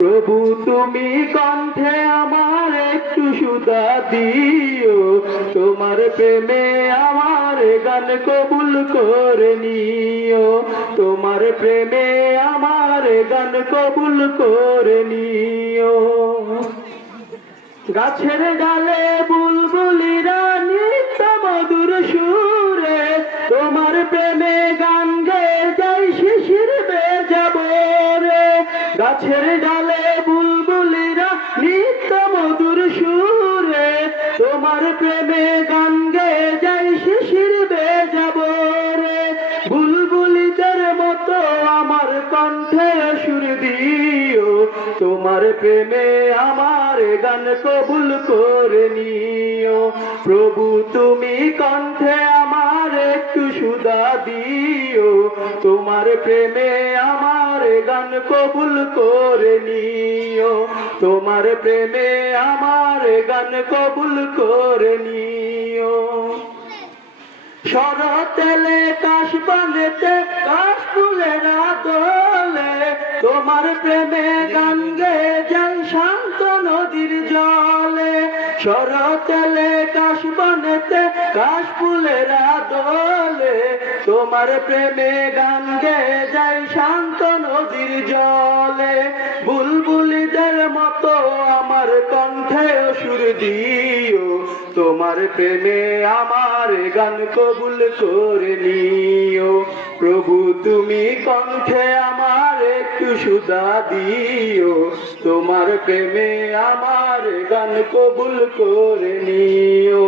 প্রভু তুমি কণ্ঠে আমার একটু সুধা দিও, তোমার প্রেমে আমার গান কবুল করে নিও, তোমার প্রেমে আমার গান কবুল করে নিও। গাছের ডালে বুলবুলিরা নিত্য মধুর সুরে, তোমার প্রেমে গান গেয়ে যাই শিশির বেজাব রে। গাছের ডালে বুলবুলিরা নিত্য মধুর সুরে, তোমার প্রেমে গান গেয়ে যাই শিশির বেজাব রে। বুলবুলিদের মতো আমার কণ্ঠে সুর দিও, তোমার প্রেমে আমার গান কবুল করে নিও। প্রভু তুমি কণ্ঠে আমার একটু সুধা দিও, তোমার প্রেমে আমার গান কবুল করে নিও, তোমার প্রেমে আমার গান কবুল করে নিও। শরতেলে কাশবনেতে কাশফুলেরা দোলে, তোমার প্রেমে গান গেয়ে যাই শান্ত নদীর জলে। শরতেলে কাশবনেতে কাশফুলেরা দোলে, তোমার প্রেমে গান গেয়ে যাই শান্ত নদীর জলে। বুলবুলিদের মতো আমার কণ্ঠে সুর দিও, তোমার প্রেমে আমার গান কবুল করে নিও। প্রভু তুমি কণ্ঠে আমার একটু সুধা দিও, তোমার প্রেমে আমার গান কবুল করে নিও।